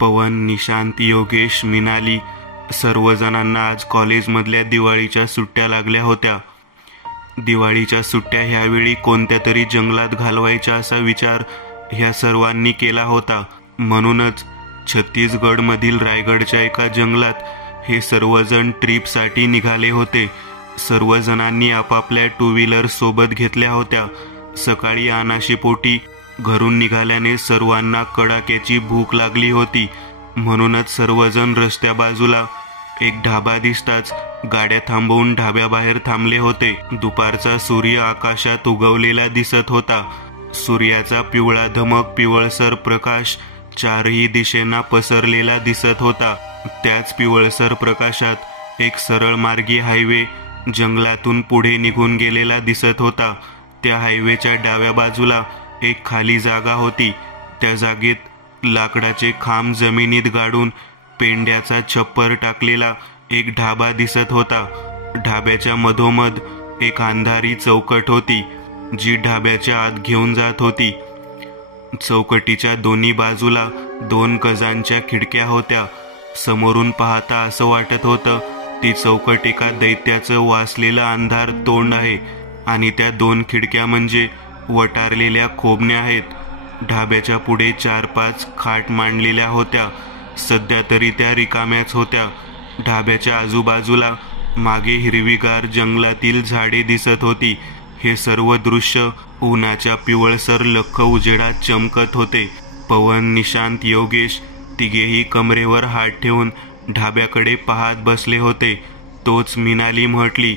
पवन, निशांत, योगेश, मिनाली सर्वजणांना आज कॉलेजमधल्या दिवाळीच्या सुट्ट्या लागल्या होत्या. दिवाळीच्या सुट्ट्या ह्यावेळी कोणत्या तरी जंगलात घालवायच्या असा विचार ह्या सर्वांनी केला होता. म्हणूनच छत्तीसगडमधील रायगडच्या एका जंगलात हे सर्वजण ट्रिपसाठी निघाले होते. सर्वजणांनी आपापल्या टू व्हीलर सोबत घेतल्या होत्या. सकाळी अनाशेपोटी घरून निघाल्याने सर्वांना कडाक्याची भूक लागली होती. म्हणूनच सर्वजण रस्त्या बाजूला एक ढाबा दिसताच गाड्या थांबवून ढाब्याबाहेर थांबले होते. दुपारचा सूर्य आकाशात उगवलेला दिसत होता. सूर्याचा पिवळा धमक पिवळसर प्रकाश चारही दिशेंना पसरलेला दिसत होता. त्याच पिवळसर प्रकाशात एक सरळ मार्गी हायवे जंगलातून पुढे निघून गेलेला दिसत होता. त्या हायवेच्या डाव्या बाजूला एक खाली जागा होती. त्या जागेत लाकडाचे खांब जमिनीत गाडून पेंड्याचा छप्पर टाकलेला एक ढाबा दिसत होता. ढाब्याच्या मधोमध एक अंधारी चौकट होती जी ढाब्याच्या आत घेऊन जात होती. चौकटीच्या दोन्ही बाजूला 2 गजांच्या खिडक्या होत्या. समोरून पाहता असं वाटत होतं ती चौकट एका दैत्याचं वासलेलं अंधार तोंड आहे आणि त्या 2 खिडक्या म्हणजे वटारलेल्या खोबण्या आहेत. ढाब्याच्या पुढे 4-5 खाट मांडलेल्या होत्या. सध्या तरी त्या रिकाम्याच होत्या. ढाब्याच्या आजूबाजूला मागे हिरवीगार जंगलातील झाडे दिसत होती. हे सर्व दृश्य उन्हाच्या पिवळसर लख्ख उजेडात चमकत होते. पवन, निशांत, योगेश तिघेही कमरेवर हात ठेवून ढाब्याकडे पाहत बसले होते. तोच मिनाली म्हटली,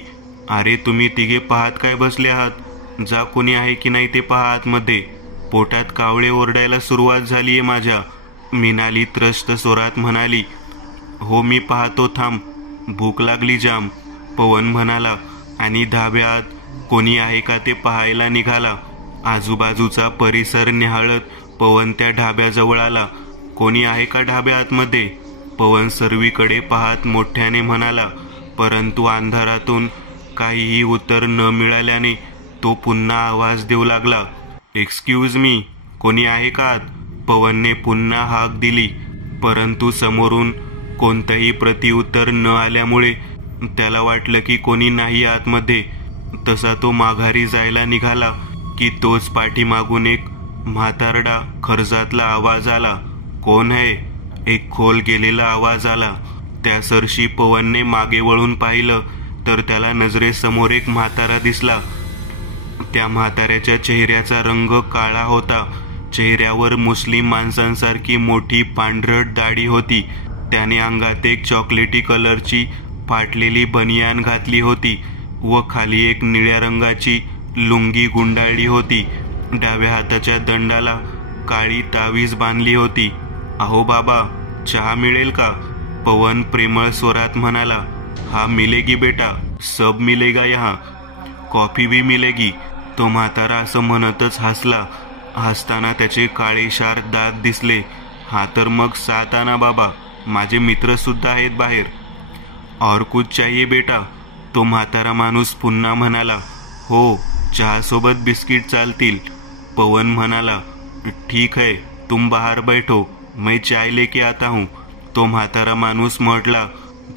अरे तुम्ही तिघे पाहत काय बसले आहात? जा, कोणी आहे की नाही ते पहा आतमध्ये. पोटात कावळे ओरडायला सुरुवात झालीये माझ्या. मिनाली त्रस्त स्वरात म्हणाली, हो मी पाहतो, थांब, भूक लागली जाम. पवन म्हणाला आणि ढाब्यात कोणी आहे का ते पाहायला निघाला. आजूबाजूचा परिसर निहाळत पवन त्या ढाब्याजवळ आला. कोणी आहे का ढाब्या आतमध्ये? पवन सर्वीकडे पाहत मोठ्याने म्हणाला. परंतु अंधारातून काहीही उत्तर न मिळाल्याने तो पुन्हा आवाज देऊ लागला, एक्सक्यूज मी, कोणी आहे का आत? पवनने पुन्हा हाक दिली, परंतु समोरून कोणतंही प्रतिउत्तर न आल्यामुळे त्याला वाटलं की कोणी नाही आतमध्ये. तसा तो माघारी जायला निघाला की तोच पाठीमागून एक म्हातारडा खर्जातला आवाज आला. कोण आहे? एक खोल गेलेला आवाज आला. त्या सरशी पवनने मागे वळून पाहिलं तर त्याला नजरेसमोर एक म्हातारा दिसला. त्या म्हाताऱ्याच्या चेहऱ्याचा रंग काळा होता. चेहऱ्यावर मुस्लिम माणसांसारखी मोठी पांढरट दाढी होती. त्याने अंगात एक चॉकलेटी कलरची फाटलेली बनियान घातली होती व खाली एक निळ्या रंगाची लुंगी गुंडाळली होती. डाव्या हाताच्या दंडाला काळी तावीज बांधली होती. अहो बाबा, चहा मिळेल का? पवन प्रेमळ स्वरात म्हणाला. हा मिलेगी बेटा, सब मिलेगा यहाँ, कॉफी भी मिलेगी. तो म्हातारा असं म्हणतच हसला. हसताना त्याचे काळेशार दात दिसले. हा तर मग 7 आना बाबा, माझे मित्र सुद्धा आहेत बाहेर. और कुछ चाहिए बेटा? तो म्हातारा माणूस पुन्हा म्हणाला. हो, चहासोबत बिस्किट चालतील. पवन म्हणाला, ठीक है, तुम बाहर बैठो, मैं चाय लेके आता हूँ. तो म्हातारा माणूस म्हटला,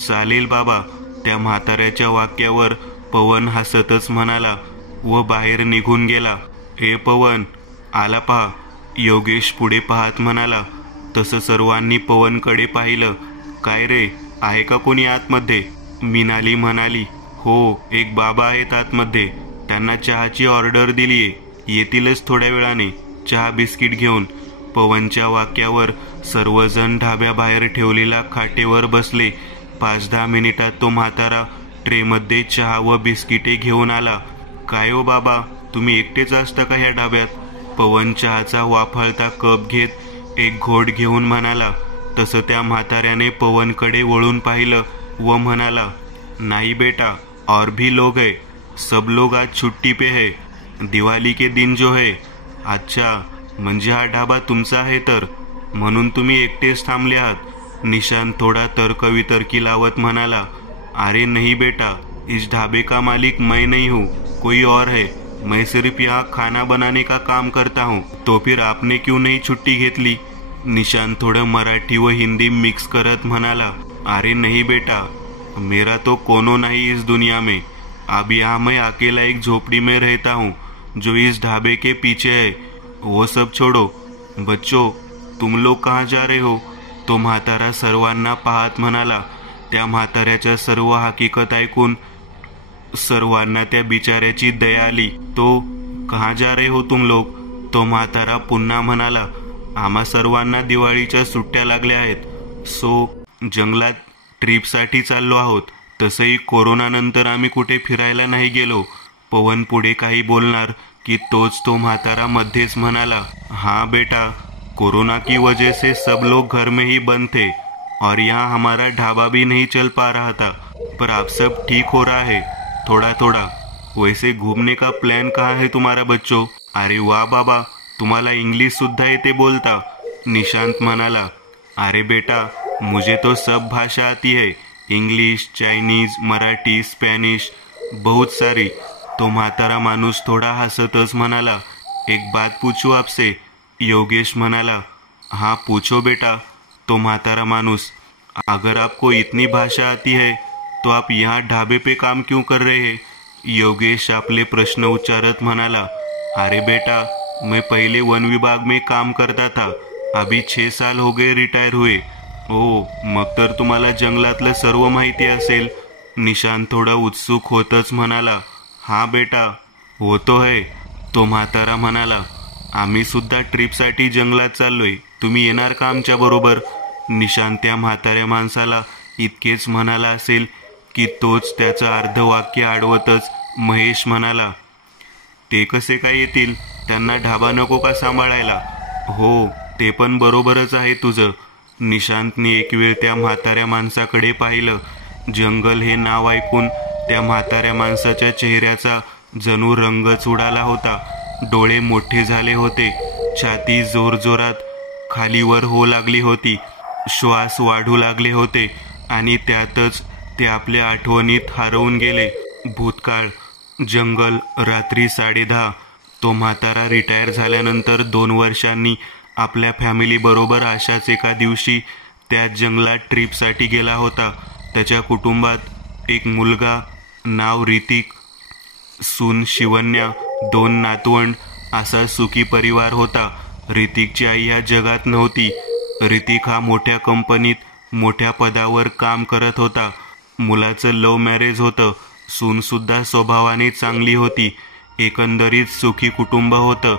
चालेल बाबा. त्या म्हाताऱ्याच्या वाक्यावर पवन हसतच म्हणाला व बाहेर निघून गेला. हे पवन, आला पहा. योगेश पुढे पाहत म्हणाला. तसं सर्वांनी पवनकडे पाहिलं. काय रे, आहे का कोणी आतमध्ये? मिनाली म्हणाली, हो, एक बाबा आहेत आतमध्ये. त्यांना चहाची ऑर्डर दिलीये, येतीलच थोड्या वेळाने चहा बिस्किट घेऊन. पवनच्या वाक्यावर सर्वजण ढाब्याबाहेर ठेवलेल्या खाटेवर बसले. 5-10 मिनिटात तो म्हातारा ट्रेमध्ये चहा व बिस्किटे घेऊन आला. काय हो बाबा, तुम्ही एकटेच असता का ह्या ढाब्यात? पवन चहाचा वाफाळता कप घेत एक घोट घेऊन म्हणाला. तसं त्या म्हाताऱ्याने पवनकडे वळून पाहिलं व म्हणाला, नाही बेटा, और भी लोग है, सब लोग आज छुट्टी पे है, दिवाली के दिन जो है. अच्छा, म्हणजे हा ढाबा तुमचा आहे तर, म्हणून तुम्ही एकटेच थांबले आहात. निशांत थोडा तर्कवितर्की लावत म्हणाला, अरे नहीं बेटा, इस ढाबे का मालिक मैं नहीं हूँ, कोई और है. मैं सिर्फ यहाँ खाना बनाने का काम करता हूँ. तो फिर आपने क्यों नहीं छुट्टी घेतली? निशांत थोडं मराठी व हिंदी मिक्स करत म्हणाला, अरे नहीं बेटा, मेरा तो कोनो नहीं इस दुनिया में। अब यहाँ मैं अकेला एक झोपड़ी में रहता हूँ जो इस ढाबे के पीछे है। वो सब छोड़ो, बच्चों तुम लोग कहाँ जा रहे हो? तो म्हातारा सर्वांना पाहत म्हणाला। त्या म्हाताऱ्याच्या सर्व हकीकत ऐकून सर्वांना त्या बिचाऱ्याची दया आली। तो कहाँ जा रहे हो तुम लोग? तो म्हातारा पुन्हा म्हणाला, आम्हा सर्वांना दिवाळीच्या सुट्ट्या लागल्या आहेत, सो जंगलात ट्रिपसाठी चाललो आहोत। तसंही कोरोनानंतर आम्ही कुठे फिरायला नाही गेलो। पवन पुढे काही बोलणार की तोच तो म्हातारा मध्येच म्हणाला, हाँ बेटा, कोरोना की वजह से सब लोग घर में ही बंद थे और यहाँ हमारा ढाबा भी नहीं चल पा रहा था, पर अब सब ठीक हो रहा है थोड़ा थोड़ा। वैसे घूमने का प्लान कहाँ है तुम्हारा बच्चों? अरे वाह बाबा, तुम्हाला इंग्लिश सुद्धा येते बोलता? निशांत म्हणाला, अरे बेटा, मुझे तो सब भाषा आती है, इंग्लिश, चाइनीज, मराठी, स्पॅनिश, बहुत सारी। तो म्हातारा माणूस थोडा हसतच म्हणाला, एक बात पूछूं आपसे? योगेश म्हणाला, हाँ पूछो बेटा। तो म्हातारा माणूस, अगर आपको इतनी भाषा आती है तो आप यहाँ ढाबे पे काम क्यों कर रहे हैं? योगेश आपले प्रश्न उच्चारत म्हणाला, अरे बेटा, मैं पहले वन विभाग में काम करता था, अभी 6 साल हो गए रिटायर हुए। ओ, मग तर तुम्हाला जंगलातलं सर्व माहिती असेल? निशांत थोडा उत्सुक होतच म्हणाला, हाँ बेटा, वो तो है। तो म्हातारा म्हणाला, आम्ही सुद्धा ट्रिपसाठी जंगलात चाललोय, तुम्ही येणार का आमच्या बरोबर? निशांत त्या म्हाताऱ्या माणसाला इतकेच म्हणाला असेल की तोच त्याचं अर्धवाक्य आडवतच महेश म्हणाला, ते कसे काय येतील? त्यांना ढाबा नको का सांभाळायला? हो, ते पण बरोबरच आहे तुझं। निशांतने एक वेळ त्या म्हाताऱ्या माणसाकडे पाहिलं। जंगल हे नाव ऐकून त्या म्हाताऱ्या माणसाच्या चेहऱ्याचा जणू रंगच उडाला होता। डोळे मोठे झाले होते, छाती जोरजोरात खालीवर होऊ लागली होती, श्वास वाढू लागले होते आणि त्यातच ते आपल्या आठवणीत हरवून गेले। भूतकाळ, जंगल, रात्री 10:30। तो म्हातारा रिटायर झाल्यानंतर 2 वर्षांनी आपल्या फॅमिली बरोबर अशाच एका दिवशी त्या जंगलात ट्रिपसाठी गेला होता। त्याच्या कुटुंबात एक मुलगा नाव ऋतिक, सून शिवन्या, 2 नातवंड असा सुखी परिवार होता। ऋतिकची आई या जगात नव्हती। ऋतिक हा मोठ्या कंपनीत मोठ्या पदावर काम करत होता। मुलाचं लव्ह मॅरेज होतं। सून सुद्धा स्वभावाने चांगली होती। एकंदरीत सुखी कुटुंब होतं।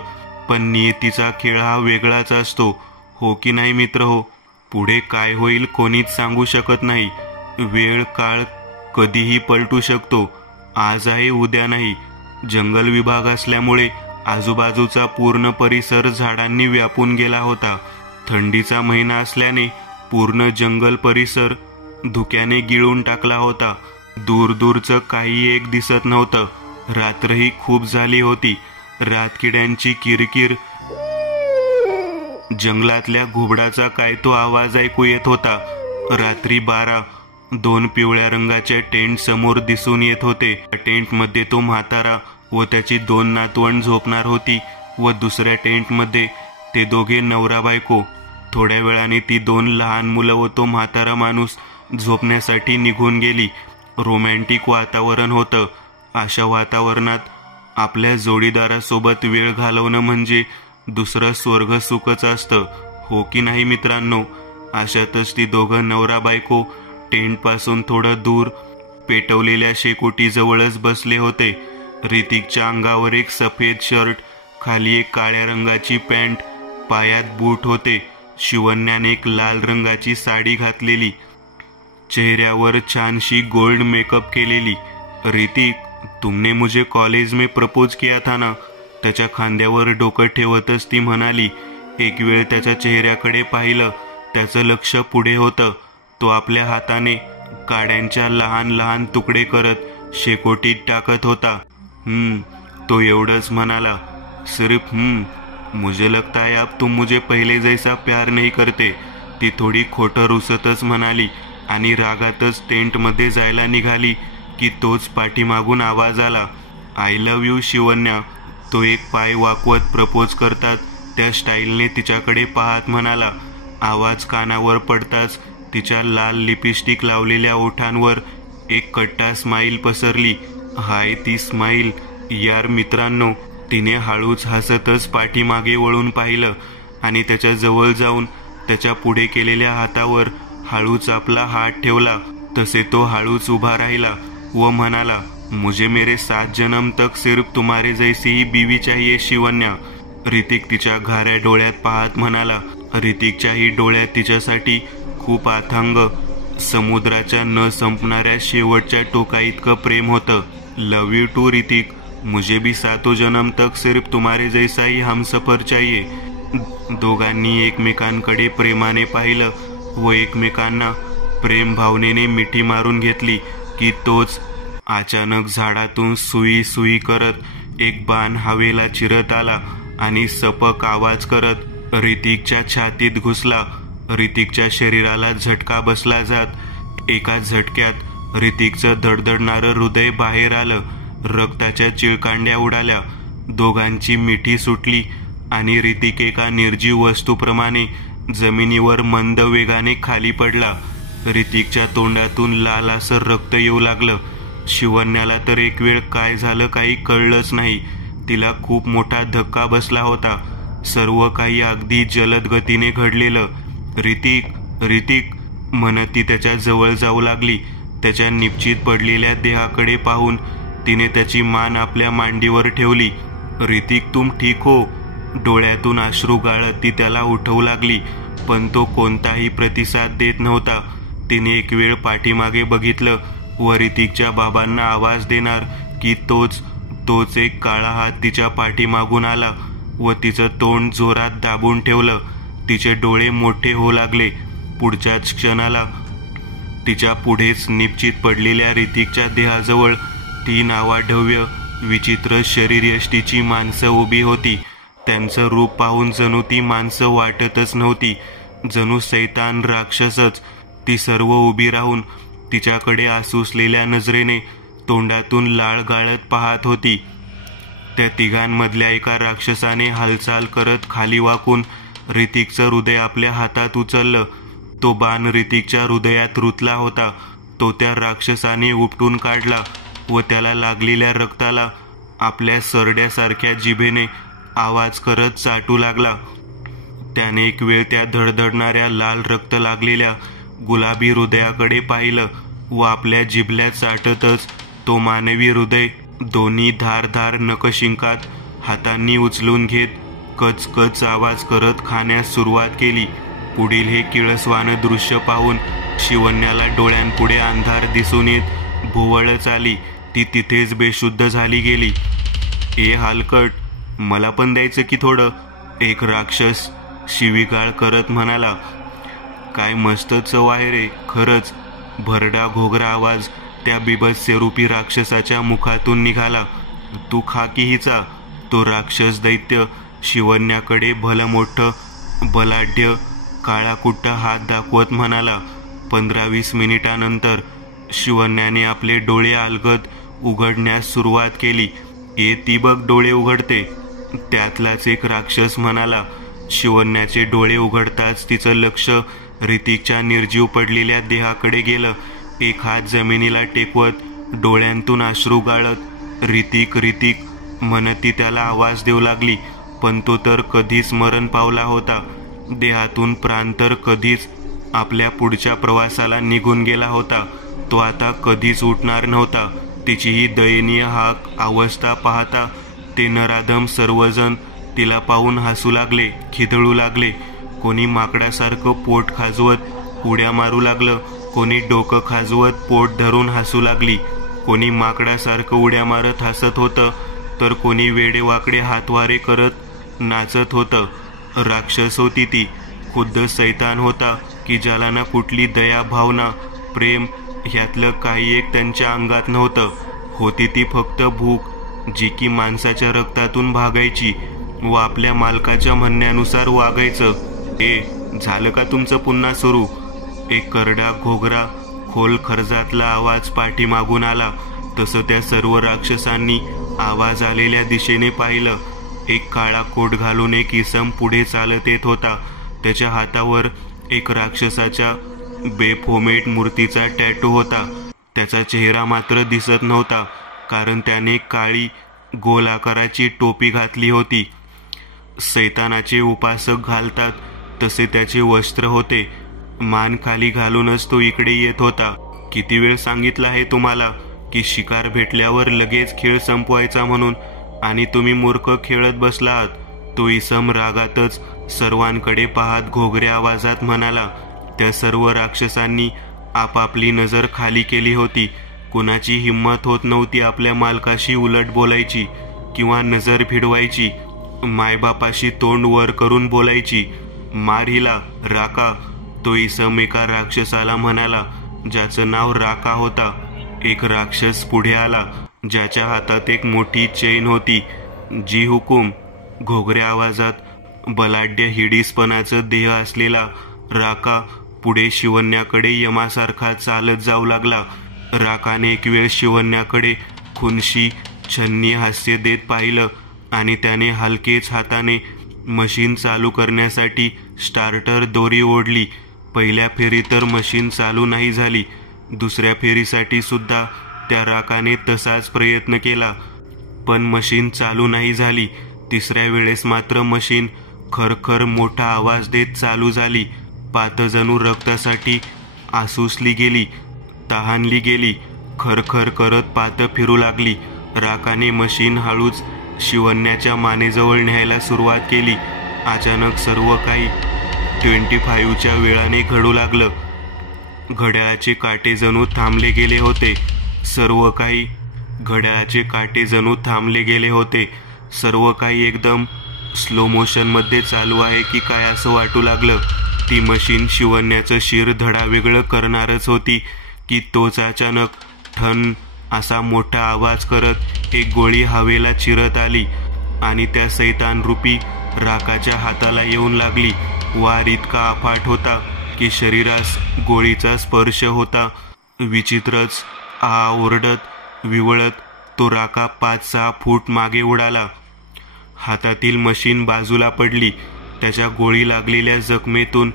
पण नियतीचा खेळ हा वेगळाच असतो, हो की नाही मित्र हो? पुढे काय होईल कोणीच सांगू शकत नाही। वेळ काळ कधीही पलटू शकतो, आज आहे उद्या नाही। जंगल विभाग असल्यामुळे आजूबाजूचा पूर्ण परिसर झाडांनी व्यापून गेला होता। थंडीचा महिना असल्याने पूर्ण जंगल परिसर धुक्याने गिळून टाकला होता। दूर दूरचं काही एक दिसत नव्हतं। रात्रही खूप झाली होती। रातकिड्यांची किरकिर, जंगलातल्या घुबडाचा काय तो आवाज ऐकू येत होता। रात्री 12, 2 पिवळ्या रंगाच्या टेंट समोर दिसून येत होते। टेंटमध्ये तो म्हातारा व त्याची 2 नातवंड झोपणार होती व दुसऱ्या टेंटमध्ये ते दोघे नवरा बायको। थोड्या वेळाने ती 2 लहान मुलं व तो म्हातारा माणूस झोपण्यासाठी निघून गेली। रोमॅन्टिक वातावरण होतं। अशा वातावरणात आपल्या जोडीदारासोबत वेळ घालवणं म्हणजे दुसरं स्वर्ग सुखच असतं, हो की नाही मित्रांनो? अशातच ती दोघं नवरा बायको टेंटपासून थोडं दूर पेटवलेल्या शेकोटीजवळच बसले होते। ऋतिकच्या अंगावर एक सफेद शर्ट, खाली एक काळ्या रंगाची पॅन्ट, पायात बूट होते। शिवन्याने एक लाल रंगाची साडी घातलेली, चेहऱ्यावर छानशी गोल्ड मेकअप केलेली। ऋतिक, तुमने मुझे कॉलेज में प्रपोज किया था ना? त्याच्या खांद्यावर डोकं ठेवतच ती म्हणाली। एक वेळ त्याच्या चेहऱ्याकडे पाहिलं, त्याचं लक्ष पुढे होतं। तो आपल्या हाताने काड्यांच्या लहान लहान तुकडे करत शेकोटीत टाकत होता। तो एवढंच म्हणाला, सिर्फ मुझे लगता है अब तुम मुझे पहले जैसा प्यार नहीं करते। ती थोडी खोटं रुसतच म्हणाली आणि रागातच टेंटमध्ये जायला निघाली की तोच पाठीमागून आवाज आला, आय लव्ह यू शिवन्या। तो एक पाय वाकवत प्रपोज करतात त्या स्टाईलने तिच्याकडे पाहत म्हणाला, आवाज कानावर पडताच तिच्या लाल लिपस्टिक लावलेल्या ओठांवर एक कट्टा स्माईल पसरली. हाय ती स्माईल यार मित्रांनो. तिने हळूच हसतच पाठीमागे वळून पाहिलं आणि त्याच्या जवळ जाऊन त्याच्या पुढे केलेल्या हातावर हळूच आपला हात ठेवला. तसे तो हळूच उभा राहिला व म्हणाला, मुझे मेरे 7 जन्म तक सिर्फ तुम्हारे जैसी ही बीवी चाहिए शिवन्या. ऋतिक तिच्या घाऱ्या डोळ्यात पाहत म्हणाला. ऋतिकच्याही डोळ्यात तिच्यासाठी खूप अथांग, समुद्राच्या न संपणाऱ्या शेवटच्या टोका इतकं प्रेम होतं. लव यू टू ऋतिक. मुझे भी 7 जन्म तक सिर्फ तुम्हारे जैसा ही हमसफर चाहिए. दोघांनी एकमेकांकडे प्रेमाने पाहिलं व एकमेकांना प्रेम भावनेने मिठी मारून घेतली की तोच अचानक झाडातून सुई सुई करत एक बाण हवेला चिरत आला आणि सपक आवाज करत ऋतिकच्या छातीत घुसला. ऋतिकच्या शरीराला झटका बसला जात एका झटक्यात ऋतिकचं धडधडणारं हृदय बाहेर आलं. रक्ताच्या चिळकांड्या उडाल्या. दोघांची मिठी सुटली आणि ऋतिक एका निर्जीव वस्तूप्रमाणे जमिनीवर मंद वेगाने खाली पडला. ऋतिकच्या तोंडातून लाल असं रक्त येऊ लागलं. शिवन्याला तर एक वेळ काय झालं काही कळलंच नाही. तिला खूप मोठा धक्का बसला होता. सर्व काही अगदी जलद गतीने घडलेलं. ऋतिक ऋतिक म्हणत ती त्याच्या जवळ जाऊ लागली. त्याच्या निपचित पडलेल्या देहाकडे पाहून तिने त्याची मान आपल्या मांडीवर ठेवली. ऋतिक तुम ठीक हो. डोळ्यातून अश्रू गाळत ती त्याला उठवू लागली, पण तो कोणताही प्रतिसाद देत नव्हता. तिने एक वेळ पाठीमागे बघितलं व ऋतिकच्या बाबांना आवाज देणार की तोच एक काळा हात तिच्या पाठीमागून आला व तिचं तोंड जोरात दाबून ठेवलं. तिचे डोळे मोठे होऊ लागले. पुढच्याच क्षणाला तिच्या पुढेच निपचित पडलेल्या ऋतिकच्या देहाजवळ 3 अवाढव्य विचित्र शरीरयष्टीची माणसं उभी होती. त्यांचं रूप पाहून जणू ती माणसं वाटतच नव्हती, जणू सैतान राक्षसच. ती सर्व उभी राहून तिच्याकडे आसुसलेल्या नजरेने तोंडातून लाळ गाळत पाहत होती. त्या तिघांमधल्या एका राक्षसाने हालचाल करत खाली वाकून ऋतिकचं हृदय आपल्या हातात उचललं. तो बाण ऋतिकच्या हृदयात रुतला होता. तो त्या राक्षसाने उपटून काढला व त्याला लागलेल्या रक्ताला आपल्या सरड्यासारख्या जिभेने आवाज करत चाटू लागला. त्याने एक वेळ त्या धडधडणाऱ्या लाल रक्त लागलेल्या गुलाबी हृदयाकडे पाहिलं व आपल्या जिभल्या चाटतच तो मानवी हृदय दोन्ही धारधार नखशिंकात हातांनी उचलून घेत कचकच आवाज करत खाण्यास सुरुवात केली. पुढील हे किळसवाणं दृश्य पाहून शिवन्याला डोळ्यांपुढे अंधार दिसून येत भोवळच आली. ती तिथेच बेशुद्ध झाली गेली. ए हालकट, मला पण द्यायचं की थोडं, एक राक्षस शिवीगाळ करत म्हणाला. काय मस्त चव आहे रे खरंच. भरडा घोगरा आवाज त्या बिभत्स्यरूपी राक्षसाच्या मुखातून निघाला. तू खा की हिचा. तो राक्षस दैत्य शिवन्याकडे भलं मोठं बलाढ्य काळाकुट्ट हात दाखवत म्हणाला. 15-20 मिनिटानंतर शिवन्याने आपले डोळे अलगद उघडण्यास सुरुवात केली. ए ती बघ डोळे उघडते, त्यातलाच एक राक्षस म्हणाला. शिवन्याचे डोळे उघडताच तिचं लक्ष ऋतिकच्या निर्जीव पडलेल्या देहाकडे गेलं. एक हात जमिनीला टेकवत डोळ्यांतून अश्रू गाळत ऋतिक ऋतिक म्हणत ती त्याला आवाज देऊ लागली. पण तो तर कधीच मरण पावला होता. देहातून प्राण तर कधीच आपल्या पुढच्या प्रवासाला निघून गेला होता. तो आता कधीच उठणार नव्हता. तिची ही दयनीय अवस्था पाहता ते नराधम सर्वजण तिला पाहून हसू लागले, खिदळू लागले. कोणी माकडासारखं पोट खाजवत उड्या मारू लागलं. कोणी डोकं खाजवत पोट धरून हसू लागली. कोणी माकडासारखं उड्या मारत हसत होतं तर कोणी वेडेवाकडे हातवारे करत नाचत होतं. राक्षस होती ती, खुद्द सैतान होता की ज्याला ना कुठली दया भावना प्रेम ह्यातलं काही एक त्यांच्या अंगात नव्हतं. होती ती फक्त भूक, जी की माणसाच्या रक्तातून भागायची व आपल्या मालकाच्या म्हणण्यानुसार वागायचं. झालं का तुमचं पुन्हा सुरू. एक करडा घोगरा खोल खर्जातला आवाज पाठीमागून आला. तसं त्या सर्व राक्षसांनी आवाज आलेल्या दिशेने पाहिलं. एक काळा कोट घालून एक इसम पुढे चालत येत होता. त्याच्या हातावर एक राक्षसाच्या बेफोमेट मूर्तीचा टॅटू होता. त्याचा चेहरा मात्र दिसत नव्हता, कारण त्याने काळी गोल आकाराची टोपी घातली होती. सैतानाचे उपासक घालतात तसे त्याचे वस्त्र होते. मान खाली घालूनच तो इकडे येत होता. किती वेळ सांगितलं आहे तुम्हाला की शिकार भेटल्यावर लगेच खेळ संपवायचा म्हणून, आणि तुम्ही मूर्ख खेळत बसला आहात. तो इसम रागातच सर्वांकडे पाहत घोगऱ्या आवाजात म्हणाला. त्या सर्व राक्षसांनी आपापली नजर खाली केली होती. कुणाची हिंमत होत नव्हती आपल्या मालकाशी उलट बोलायची किंवा नजर भिडवायची. मायबापाशी तोंड वर करून बोलायची. मार हिला, राका. तो इसम एका राक्षसाला म्हणाला, ज्याचं नाव राका होता. एक राक्षस पुढे आला, ज्याच्या हातात एक मोठी चेन होती. जी हुकूम. घोगऱ्या आवाजात बलाढ्य हिडीसपणाचं देह असलेला राका पुढे शिवण्याकडे यमासारखा चालत जाऊ लागला. राकाने एक वेळ शिवण्याकडे खुनशी छन्नी हास्य देत पाहिलं आणि त्याने हलकेच हाताने मशीन चालू करण्यासाठी स्टार्टर दोरी ओढली. पहिल्या फेरी तर मशीन चालू नाही झाली. दुसऱ्या फेरीसाठी सुद्धा त्या राकाने तसाच प्रयत्न केला, पण मशीन चालू नाही झाली. तिसऱ्या वेळेस मात्र मशीन खरखर मोठा आवाज देत चालू झाली. पात जणू रक्तासाठी आसुसली गेली, तहानली गेली. खरखर करत पात फिरू लागली. राकाने मशीन हळूच शिवण्याच्या मानेजवळ न्यायला सुरुवात केली. अचानक सर्व काही 25च्या वेळाने घडू लागलं. घड्याळाचे काटे जणू थांबले गेले होते. सर्व काही घड्याळाचे काटे जणू थांबले गेले होते. सर्व काही एकदम स्लो मोशनमध्ये चालू आहे की काय असं वाटू लागलं. ती मशीन शिवण्याचं शिर धडावेगळं करणारच होती की तोच अचानक ठन असा मोठा आवाज करत एक गोळी हवेला चिरत आली आणि त्या सैतान रूपी राकाच्या हाताला येऊन लागली. वार इतका अफाट होता की शरीरास गोळीचा स्पर्श होता. विचित्रच ओरडत विवळत तो राका 5-6 फूट मागे उडाला. हातातील मशीन बाजूला पडली. त्याच्या गोळी लागलेल्या जखमेतून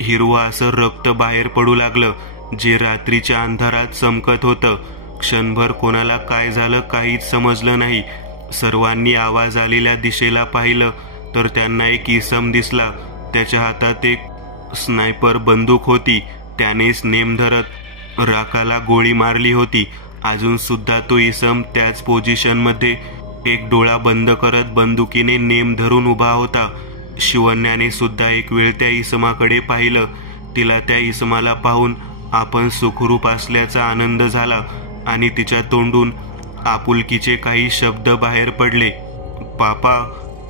हिरवं असं रक्त बाहेर पडू लागलं, जे रात्रीच्या अंधारात चमकत होतं. क्षणभर कोणाला काय झालं काहीच समजलं नाही. सर्वांनी आवाज आलेल्या दिशेला पाहिलं तर त्यांना एक इसम दिसला. त्याच्या हातात एक स्नायपर बंदूक होती. त्यानेच नेम धरत राकाला गोळी मारली होती. अजून सुद्धा तो इसम त्याच पोझिशनमध्ये एक डोळा बंद करत बंदुकीने नेम धरून उभा होता. शिवण्याने सुद्धा एक वेळ त्या इसमाकडे पाहिलं. तिला त्या इसमाला पाहून आपण सुखरूप असल्याचा आनंद झाला आणि तिच्या तोंडून आपुलकीचे काही शब्द बाहेर पडले. पापा,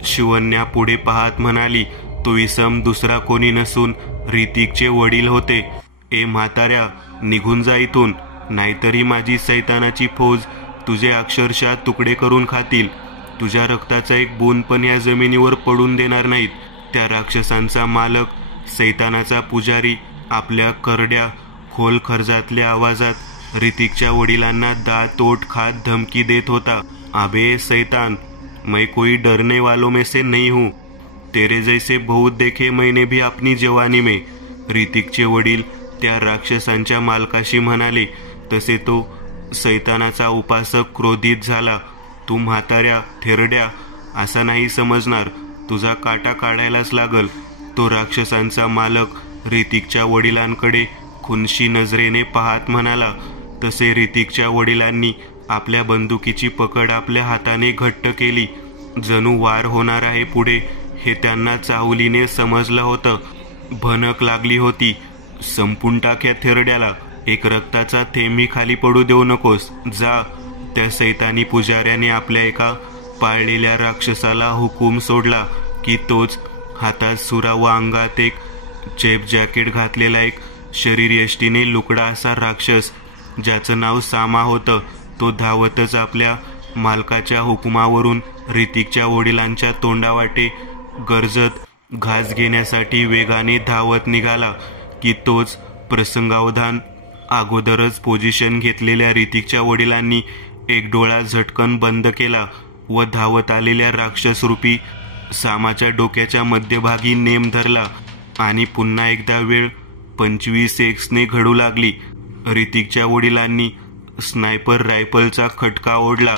शिवण्या पुढे पाहत म्हणाली. तो इसम दुसरा कोणी नसून ऋतिकचे वडील होते. ए म्हाताऱ्या, निघून जा इथून, नाहीतरी माझी सैतानाची फौज तुझे अक्षरशः तुकडे करून खातील. तुझ्या रक्ताचा एक बूंद पण या जमिनीवर पडून देणार नाहीत. त्या राक्षसांचा मालक, सैतानाचा पुजारी आपल्या करड्या खोल खर्जातल्या आवाजात ऋतिकच्या वडिलांना दात ओठ खात धमकी देत होता. अबे सैतान, मैं कोई डरने वालों में से नहीं हूँ. तेरे जैसे बहुत देखे मैंने भी अपनी जवानी में. ऋतिकचे वडील त्या राक्षसांच्या मालकाशी म्हणाले. तसे तो सैतानाचा उपासक क्रोधित झाला. तू म्हाताऱ्या थेरड्या असा नाही समजणार, तुझा काटा काढायलाच लागल. तो राक्षसांचा मालक ऋतिकच्या वडिलांकडे खुनशी नजरेने पाहत म्हणाला. तसे ऋतिकच्या वडिलांनी आपल्या बंदुकीची पकड आपल्या हाताने घट्ट केली. जणू वार होणार आहे पुढे हे त्यांना चाहुलीने समजलं होतं. भनक लागली होती. संपून टाक या थेरड्याला, एक रक्ताचा थेंबही खाली पडू देऊ नकोस, जा. त्या सैतानी पुजाऱ्याने आपल्या एका पाळलेल्या राक्षसाला हुकूम सोडला की तोच हातात सुरा व अंगात एक चेप जॅकेट घातलेला एक शरीरयष्टीने लुकडा असा राक्षस, ज्याचं नाव सामा होतं, तो धावतच आपल्या मालकाच्या हुकुमावरून ऋतिकच्या वडिलांच्या तोंडावाटे गरजत घास घेण्यासाठी वेगाने धावत निघाला की तोच प्रसंगावधान अगोदरच पोझिशन घेतलेल्या ऋतिकच्या वडिलांनी एक डोळा झटकन बंद केला व धावत आलेल्या राक्षसरूपी सामाच्या डोक्याच्या मध्यभागी नेम धरला. आणि पुन्हा एकदा वेळ 25 ने घडू लागली. ऋतिकच्या वडिलांनी स्नायपर रायफलचा खटका ओढला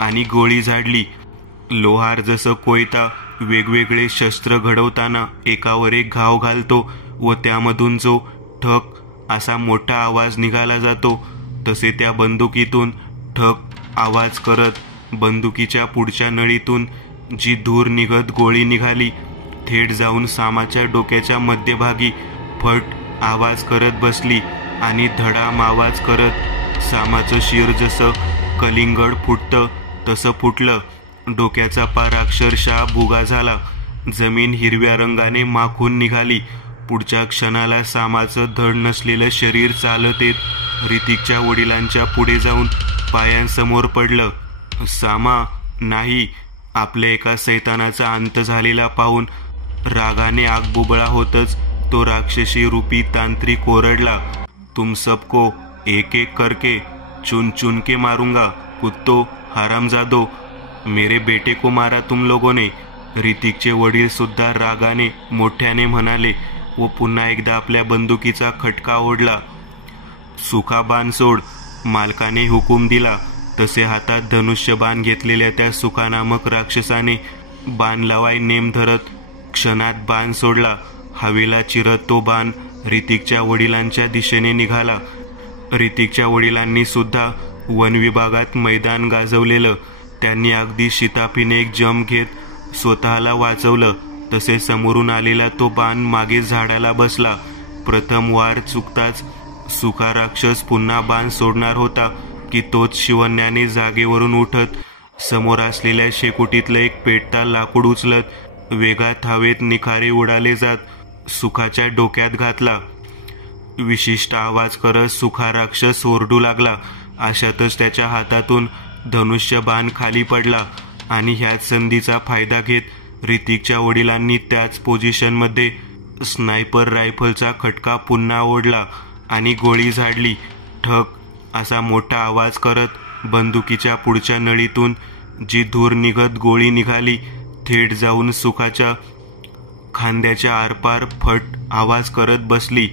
आणि गोळी झाडली. लोहार जसं कोयता वेगवेगळे शस्त्र घडवताना एकावर एक घाव घालतो व त्यामधून जो ठक असा मोठा आवाज निघाला जातो, तसे त्या बंदुकीतून ठक आवाज करत बंदुकीच्या पुढच्या नळीतून जी धूर निघत गोळी निघाली, थेट जाऊन सामाच्या डोक्याच्या मध्यभागी फट आवाज करत बसली आणि धडाम आवाज करत सामाचं शिर जसं कलिंगड फुटतं तसं फुटलं. डोक्याचा पार अक्षरशः भुगा झाला. जमीन हिरव्या रंगाने माखून निघाली. पुढच्या क्षणाला सामाचं धड नसलेलं शरीर चालत येत ऋतिकच्या वडिलांच्या पुढे जाऊन पायांसमोर पडलं. सामा, नाही. आपल्या एका सैतानाचा अंत झालेला पाहून रागाने आगबुबळा होतच तो राक्षसी रूपी तांत्रिक ओरडला, तुम सबको एक एक करके चुन चुन के मारूंगा, कुत्तो, हरामजादो, मेरे बेटे को मारा तुम लोगों ने. ऋतिकचे वडील सुद्धा रागाने मोठ्याने म्हणाले व पुन्हा एकदा आपल्या बंदुकीचा खटका ओढला. सुखा बाण सोड. मालकाने हुकूम दिला. तसे हातात धनुष्यबाण घेतलेल्या त्या सुखा नामक राक्षसाने बाण लावाय नेम धरत क्षणात बाण सोडला. हवेला चिरत तो बाण ऋतिकच्या वडिलांच्या दिशेने निघाला. ऋतिकच्या वडिलांनी सुद्धा वन विभागात मैदान गाजवलेलं. त्यांनी अगदी शिताफीने एक जम घेत स्वतःला वाचवलं. तसे समोरून आलेला तो बाण मागे झाडाला बसला. प्रथम वार चुकताच सुखा राक्षस पुन्हा बाण सोडणार होता की तोच शिवण्याने जागेवरून उठत समोर असलेल्या शेकोटीतलं एक पेटता लाकूड उचलत वेगात हवेत निखारे उडाले जात सुखाच्या डोक्यात घातला. विशिष्ट आवाज करत सुखा राक्षस ओरडू लागला. अशातच त्याच्या हातातून धनुष्य बाण खाली पडला आणि ह्याच संधीचा फायदा घेत ऋतिकच्या वडिलांनी त्याच पोझिशनमध्ये स्नायपर रायफलचा खटका पुन्हा ओढला आणि गोळी झाडली. ठक असा मोठा आवाज करत बंदुकीच्या पुढच्या नळीतून जी धूर निघत गोळी निघाली, थेट जाऊन सुखाच्या खांद्याच्या आरपार फट आवाज करत बसली.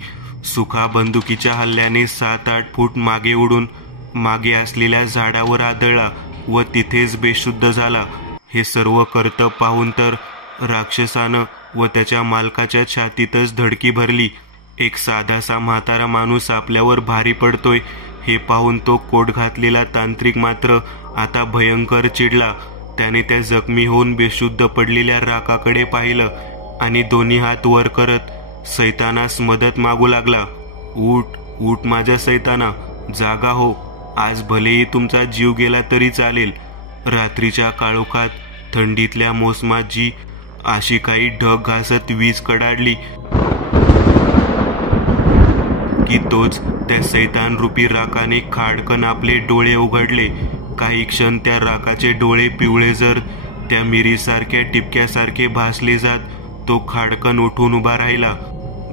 सुखा बंदुकीच्या हल्ल्याने 7-8 फूट मागे उडून मागे असलेल्या झाडावर आदळला व तिथेच बेशुद्ध झाला. हे सर्व कर्तव्य पाहून तर राक्षसानं व त्याच्या मालकाच्या छातीतच धडकी भरली. एक साधासा म्हातारा माणूस आपल्यावर भारी पडतोय हे पाहून तो कोट घातलेला तांत्रिक मात्र आता भयंकर चिडला. त्याने त्या जखमी होऊन बेशुद्ध पडलेल्या राकाकडे पाहिलं आणि दोन्ही हात वर करत सैतानास मदत मागू लागला. उठ उठ माझ्या सैताना, जागा हो. आज भलेही तुमचा जीव गेला तरी चालेल. रात्रीच्या काळोखात थंडीतल्या मोसमात जी अशी काही ढग घासत वीज कडाडली की तोच त्या सैतान रूपी राकाने खाडकन आपले डोळे उघडले. काही क्षण त्या राकाचे डोळे पिवळे जर त्या मिरीसारख्या टिपक्यासारखे भासले जात तो खाडकन उठून उभा राहिला.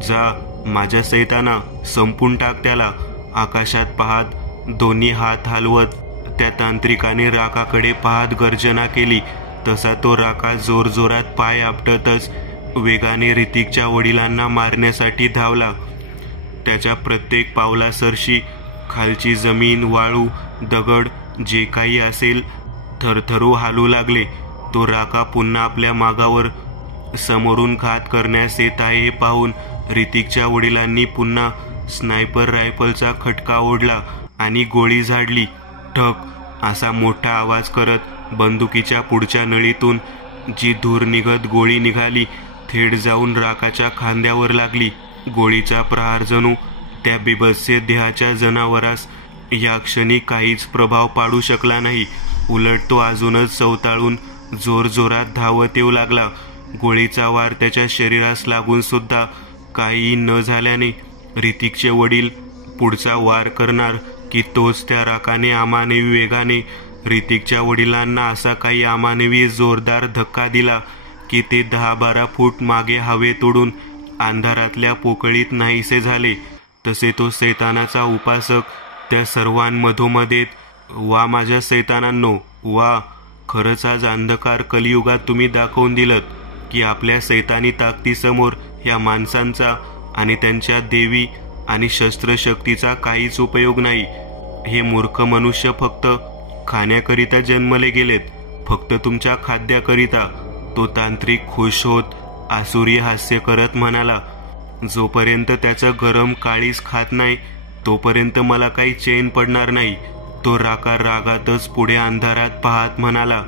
जा माझ्या सैताना, संपून टाक त्याला. आकाशात पाहत दोन्ही हात हलवत त्या तांत्रिकाने राकाकडे पाहत गर्जना केली. तसा तो राका जोरजोरात पाय आपटतच वेगाने ऋतिकच्या वडिलांना मारण्यासाठी धावला. त्याच्या प्रत्येक पावलासरशी खालची जमीन, वाळू, दगड जे काही असेल थरथरू हालू लागले. तो राका पुन्हा आपल्या मागावर समोरून घात करण्यास येत आहे हे पाहून ऋतिकच्या वडिलांनी पुन्हा स्नायपर रायफलचा खटका ओढला आणि गोळी झाडली. ठक असा मोठा आवाज करत बंदुकीच्या पुढच्या नळीतून जी धूर निघत गोळी निघाली, थेट जाऊन राकाच्या खांद्यावर लागली. गोळीचा प्रहार जणू त्या बिभत्स्य देहाच्या जनावरास या क्षणी काहीच प्रभाव पाडू शकला नाही. उलट तो अजूनच चवताळून जोरजोरात धावत येऊ लागला. गोळीचा वार त्याच्या शरीरास लागून सुद्धा काही न झाल्याने ऋतिकचे वडील पुढचा वार करणार की तोच त्या राकाने अमानवी वेगाने ऋतिकच्या वडिलांना असा काही अमानवी जोरदार धक्का दिला की ते 10-12 फूट मागे हवेत उडून अंधारातल्या पोकळीत नाहीसे झाले. तसे तो सैतानाचा उपासक त्या सर्वांमधोमध, वा माझ्या सैतानांनो वा, खरंच आज अंधकार कलियुगात तुम्ही दाखवून दिलत की आपल्या सैतानी ताकदीसमोर या माणसांचा आणि त्यांच्या देवी आणि शस्त्रशक्तीचा काहीच उपयोग नाही. हे मूर्ख मनुष्य फक्त खाण्याकरिता जन्मले गेलेत, फक्त तुमच्या खाद्याकरिता. तो तांत्रिक खुश होत आसुरी हास्य करत म्हणाला, जोपर्यंत त्याचं गरम काळीज खात नाही तोपर्यंत मला काही चैन पडणार नाही. तो राका रागातच पुढे अंधारात पाहत म्हणाला,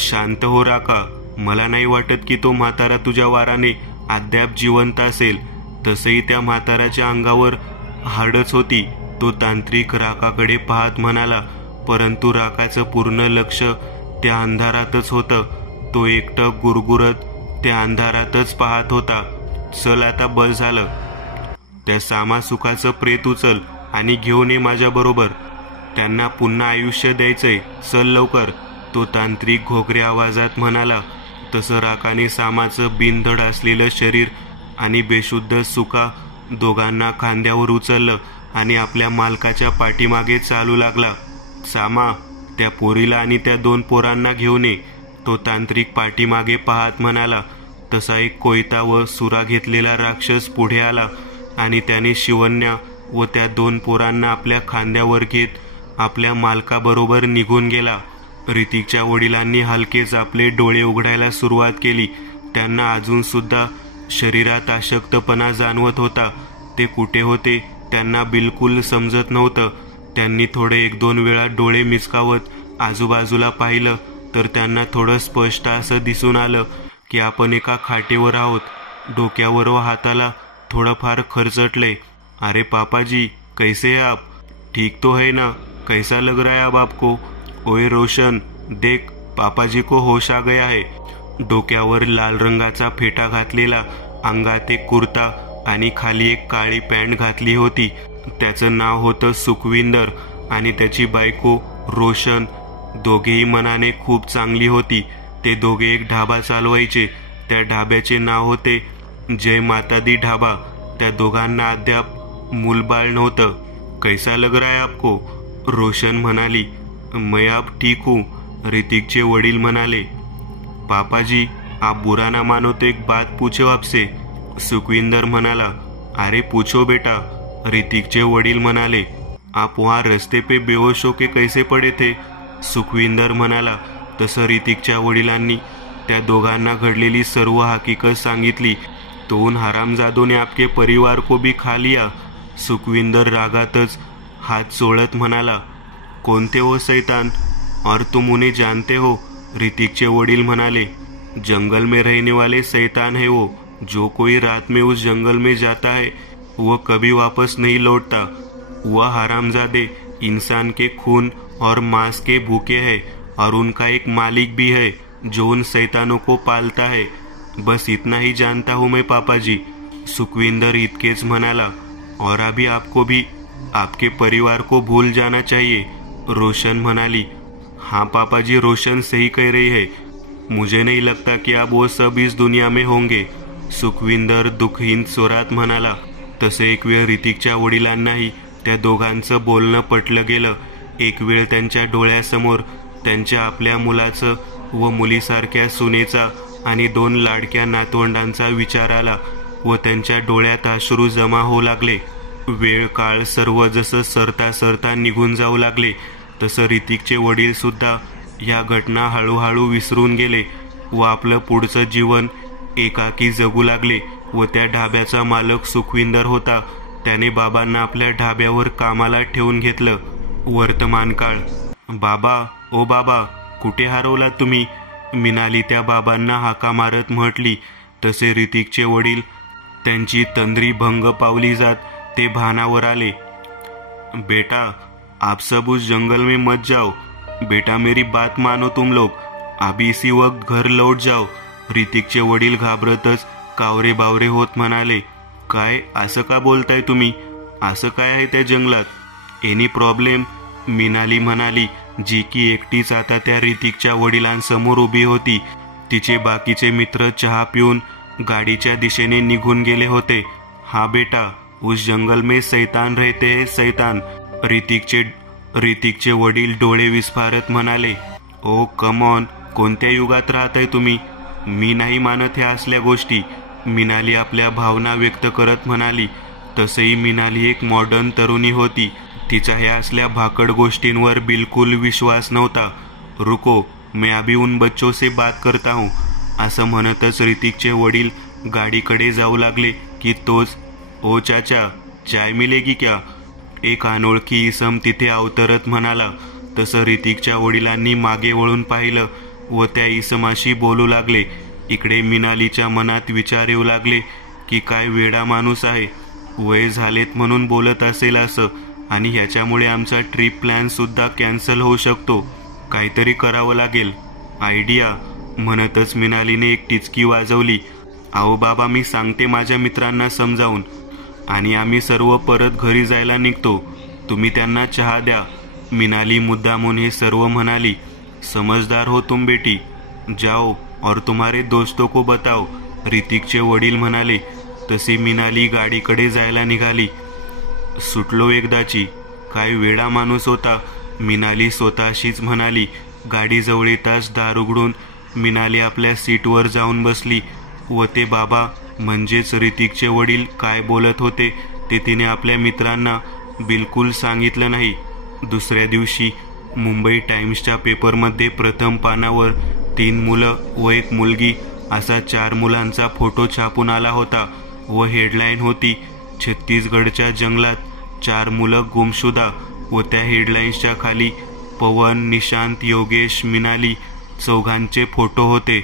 शांत हो राका. मला नाही वाटत की तो म्हातारा तुझ्या वाराने अद्याप जिवंत असेल. तसंही त्या म्हाताऱ्याच्या अंगावर हाडच होती. तो तांत्रिक राकाकडे पाहत म्हणाला, परंतु राकाचं पूर्ण लक्ष त्या अंधारातच होतं. तो एकटक गुरगुरत त्या अंधारातच पाहत होता. चल आता बस झालं. त्या सामासुखाचं प्रेत उचल आणि घेऊन ये माझ्या बरोबर. त्यांना पुन्हा आयुष्य द्यायचंय. चल लवकर. तो तांत्रिक घोगऱ्या आवाजात म्हणाला. तसं राकाने सामाचं बिनधड असलेलं शरीर आणि बेशुद्ध सुका दोघांना खांद्यावर उचललं आणि आपल्या मालकाच्या पाठीमागे चालू लागला. सामा, त्या पोरीला आणि त्या 2 पोरांना घेऊन ये. तो तांत्रिक पाठीमागे पाहत म्हणाला. तसा एक कोयता व सुरा घेतलेला राक्षस पुढे आला आणि त्याने शिवण्या व त्या 2 पोरांना आपल्या खांद्यावर घेत आपल्या मालकाबरोबर निघून गेला. ऋतिकच्या वडिलांनी हलकेच आपले डोळे उघडायला सुरुवात केली. त्यांना अजून सुद्धा शरीरात अशक्तपणा जाणवत होता. ते कुठे होते त्यांना बिलकुल समजत नव्हतं. त्यांनी थोडे 1-2 वेळा डोळे मिचकावत आजूबाजूला पाहिलं तर त्यांना थोडं स्पष्ट असं दिसून आलं की आपण एका खाटेवर आहोत. डोक्यावर व हाताला थोडंफार खरचटले. अरे पापाजी, कैसे हैं आप? ठीक तो है ना? कैसा लग रहा है अब आपको? ओए रोशन, देख, पापाजी को होश आ गया है. डोक्यावर लाल रंगाचा फेटा घातलेला, अंगात एक कुर्ता आणि खाली एक काळी पॅन्ट घातली होती. त्याचं नाव होतं सुखविंदर आणि त्याची बायको रोशन. दोघेही मनाने खूप चांगली होती. ते दोघे एक ढाबा चालवायचे. त्या ढाब्याचे नाव होते जय माता दी ढाबा. त्या दोघांना अद्याप मूलबाळ नव्हतं. कैसा लग रहा है आपको? रोशन म्हणाली. मैं अब ठीक हूँ. ऋतिकचे वडील म्हणाले. पापाजी, आप बुरा ना मानो तो एक बात पूछो आपसे. सुखविंदर म्हणाला. अरे पूछो बेटा. ऋतिकचे वडील म्हणाले. आप वहाँ रस्ते पे बेहोश होके कैसे पड़े थे? सुखविंदर म्हणाला. तसं ऋतिकच्या वडिलांनी त्या दोघांना घडलेली सर्व हकीकत सांगितली. तो उन हरामजादों ने आपके परिवार को भी खा लिया. सुखविंदर रागातच हात चोळत म्हणाला. कोणते हो शैतान? और तुम उन्हें जानते हो? ऋतिकचे वडील म्हणाले. जंगल में रहने वाले शैतान है वो. जो कोई रात में उस जंगल में जाता है वो कभी वापस नहीं लौटता. वह हरामजादे इंसान के खून और मांस के भूखे हैं और उनका एक मालिक भी है जो उन शैतानों को पालता है. बस इतना ही जानता हूँ मैं पापाजी. सुखविंदर इतकेच म्हणाला. और अभी आपको भी आपके परिवार को भूल जाना चाहिए. रोशन म्हणाली. हाँ पापाजी, रोशन सही कह रही है. मुझे नहीं लगता कि अब वो सब इस दुनिया में होंगे. सुखविंदर दुःखहीन स्वरात म्हणाला. तसे एक वेळ ऋतिकच्या वडिलांनाही त्या दोघांचं बोलणं पटलं गेलं. एक वेळ त्यांच्या डोळ्यासमोर त्यांच्या आपल्या मुलाचं व मुलीसारख्या सुनेचा आणि 2 लाडक्या नातवंडांचा विचार आला व त्यांच्या डोळ्यात अश्रू जमा होऊ लागले. वेळ काळ सर्व जसं सरता सरता निघून जाऊ लागले तसं ऋतिकचे वडील सुद्धा या घटना हळूहळू विसरून गेले व आपलं पुढचं जीवन एकाकी जगू लागले. व त्या ढाब्याचा मालक सुखविंदर होता. त्याने बाबांना आपल्या ढाब्यावर कामाला ठेवून घेतलं. वर्तमान काळ. बाबा, ओ बाबा, कुठे हरवला तुम्ही? मिनाली त्या बाबांना हाका मारत म्हटली. तसे ऋतिकचे वडील त्यांची तंद्री भंग पावली जात ते भानावर आले. बेटा, आप सब उस जंगल में मत जाओ. बेटा, मेरी बात मानो तुम लोग. अभी इसी वक्त घर लौट जाओ. ऋतिकचे वडील घाबरतच कावरे बावरे होत म्हणाले. काय, असं का बोलताय तुम्ही? असं काय आहे त्या जंगलात? Any problem? मिनाली म्हणाली, जी की एकटीच आता त्या ऋतिकच्या वडिलांसमोर उभी होती. तिचे बाकीचे मित्र चहा पिऊन गाडीच्या दिशेने निघून गेले होते. हा बेटा, उस जंगल में शैतान रहते हैं, शैतान. ऋतिकचे वडील डोळे विस्फारत म्हणाले. ओ कम ऑन, कोणत्या युगात राहताय तुम्ही? मी नाही मानत ह्या असल्या गोष्टी. मिनाली आपल्या भावना व्यक्त करत म्हणाली. तसंही मिनाली एक मॉडर्न तरुणी होती. तिचा ह्या असल्या भाकड गोष्टींवर बिलकुल विश्वास नव्हता. रुको, मैं अभी उन बच्चों से बात करता हूँ, असं म्हणतच ऋतिकचे वडील गाडीकडे जाऊ लागले की तोच, ओ चाचा, चाय मिलेगी क्या? एक अनोळखी इसम तिथे अवतरत म्हणाला. तसं ऋतिकच्या वडिलांनी मागे वळून पाहिलं व त्या इसमाशी बोलू लागले. इकडे मिनालीच्या मनात विचार येऊ लागले की काय वेडा माणूस आहे, वय झालेत म्हणून बोलत असेल असं, आणि ह्याच्यामुळे आमचा ट्रिप प्लॅन सुद्धा कॅन्सल होऊ शकतो. काहीतरी करावं लागेल. आयडिया, म्हणतच मिनालीने एक टिचकी वाजवली. अहो बाबा, मी सांगते माझ्या मित्रांना समजावून, आणि आम्ही सर्व परत घरी जायला निघतो. तुम्ही त्यांना चहा द्या. मिनाली मुद्दामून हे सर्व म्हणाली. समजदार हो तुम बेटी, जाओ और तुम्हारे दोस्तों को बताओ, ऋतिकचे वडील म्हणाले. तशी मिनाली गाडीकडे जायला निघाली. सुटलो एकदाची, काय वेडा माणूस होता, मिनाली स्वतःशीच म्हणाली. गाडीजवळ येताच दार उघडून मिनाली आपल्या सीटवर जाऊन बसली व ते बाबा म्हणजेच ऋतिकचे वडील काय बोलत होते ते तिने आपल्या मित्रांना बिलकुल सांगितलं नाही. दुसऱ्या दिवशी मुंबई टाइम्सच्या पेपरमध्ये प्रथम पानावर 3 मुलं व 1 मुलगी असा 4 मुलांचा फोटो छापून आला होता व हेडलाईन होती, छत्तीसगडच्या जंगलात 4 मुलं गुमशुदा. व त्या हेडलाईन्सच्या खाली पवन, निशांत, योगेश, मिनाली चौघांचे फोटो होते.